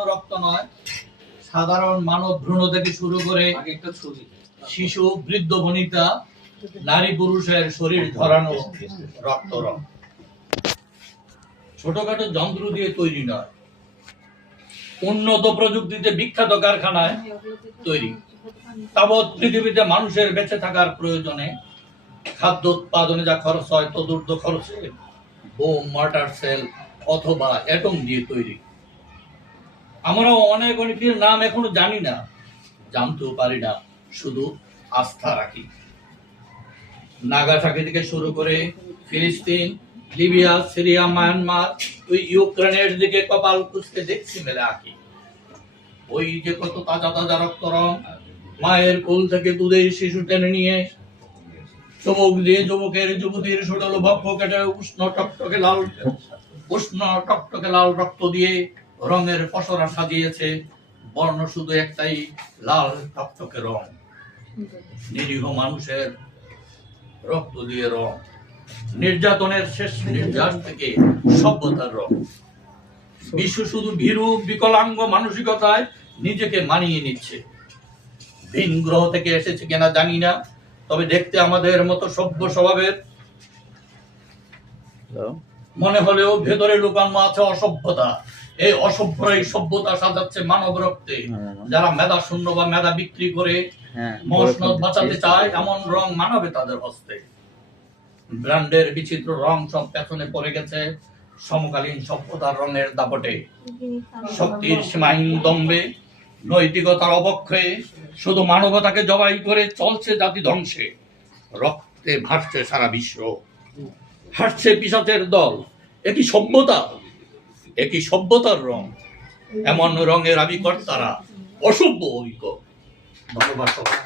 কোনো রক্ত নয়, সাধারণ মানব ভ্রূণ থেকে শুরু করে শিশু, বৃদ্ধ, বনিতা, নারী পুরুষের শরীর ধরানো রক্ত রং। ছোটখাটো যন্ত্র দিয়ে তৈরি নয়, উন্নত প্রযুক্তিতে বিখ্যাত কারখানায় তৈরি। তাবৎ পৃথিবীতে মানুষের বেঁচে থাকার প্রয়োজনে খাদ্য উৎপাদনে যা খরচ হয় তদূর্ধ্ব খরচে বোম, মর্টার সেল অথবা অ্যাটম দিয়ে তৈরি। আমরা অনেকের নাম এখনো জানি না, জানতেও পারি না, শুধু আস্থা রাখি। নাগাসাকি থেকে শুরু করে ফিলিস্তিন, লিবিয়া, সিরিয়া, মায়ানমার, ওই ইউক্রেনের দিকে কপাল কুঁচকে দেখছি মেলে আঁকি। ওই যে কত তাজা তাজা রক্ত রং, মায়ের কোল থেকে দুধের শিশু টেনে নিয়ে চমক দিয়ে যুবতীর সুডল বক্ষ কেটে উষ্ণ টকটকে লাল রক্ত দিয়ে রঙের পসরা সাজিয়েছে। বর্ণ শুধু একটাই, লাল টকটকে রং। নিরীহ মানুষের রক্ত দিয়ে রং, নির্যাতনের শেষ নির্যাস থেকে সভ্যতার রং। বিশ্ব শুধু ভীরু বিকলাঙ্গ মানসিকতায় নিজেকে মানিয়ে নিচ্ছে। ভিন গ্রহ থেকে এসেছে কিনা জানি না, তবে দেখতে আমাদের মতো সভ্য স্বভাবের মনে হলেও ভেতরে লুকানো আছে অসভ্যতা। এই অসভ্যরাই সভ্যতা সাজাচ্ছে মানব রক্তে। যারা মেধা শূন্য বা মেধা বিক্রি করে মসনদ বাঁচাতে চায়, এমন রং মানাবে তাদের হস্তে। ব্র্যান্ডের বিচিত্র রং সব পেছনে পড়ে গেছে সমকালীন সভ্যতার রঙের দাপটে। শক্তির সীমাহীন দম্বে, নৈতিকতার অবক্ষয়ে শুধু মানবতাকে জবাই করে চলছে জাতি ধ্বংসে। রক্তে ভাসছে সারা বিশ্ব, হাসছে পিশাচের দল। একই সভ্যতা, একই সভ্যতার রং। এমন রঙের আবিষ্কর্তারা অসভ্য অভিজ্ঞ। ধন্যবাদ সবাই।